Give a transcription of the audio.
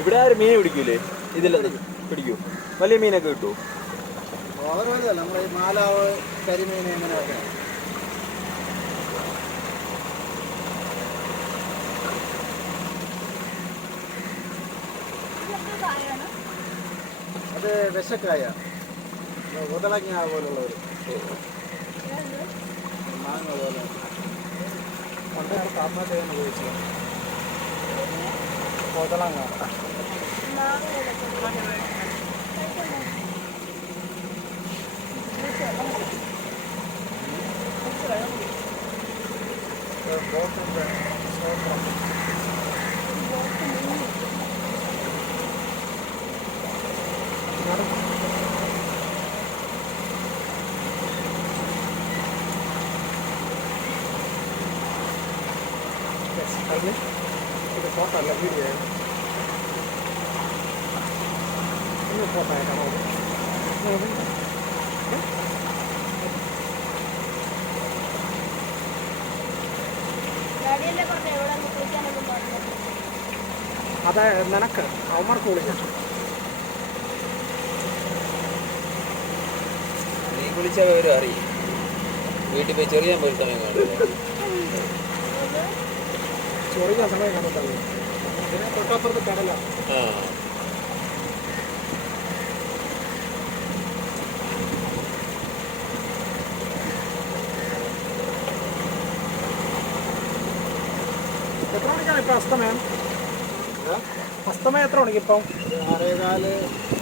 ഇവിടെ ആരും മീൻ പിടിക്കൂലേ? ഇതില്ല പിടിക്കൂ. വലിയ മീനൊക്കെ കിട്ടുമോ? ഓവർ വലുതല്ല, നമ്മുടെ ഈ മാലാവ്, കരിമീൻ അങ്ങനെയൊക്കെ. അത് വിശക്കായ ഉതളങ്ങ പോലുള്ളവർ മാങ്ങ പോലെ പണ്ട് താത്താട്ട് ഞാൻ ഉപയോഗിച്ചത് ഉതളങ്ങ. ഇത് ഫോട്ടോ അല്ല, വീഡിയോ. ഇന്ന് ഫോട്ടോ ആയിട്ടാണോ? അതെ, നിനക്ക് അവന്മാർക്ക് വിളിക്കാം. നീ വിളിച്ച വിവരം അറിയും. വീട്ടിൽ പോയി ചെറിയാൻ പോയി സമയം കാണില്ല. ചൊറിയാൻ സമയം കാണത്തല്ലേ. ഇതിനെ തൊട്ടപ്പുറത്ത് കടല. എത്ര മണിക്കാണ് ഇപ്പം അസ്തമയം? അസ്തമയം എത്ര മണിക്ക് ഇപ്പം? 6:15.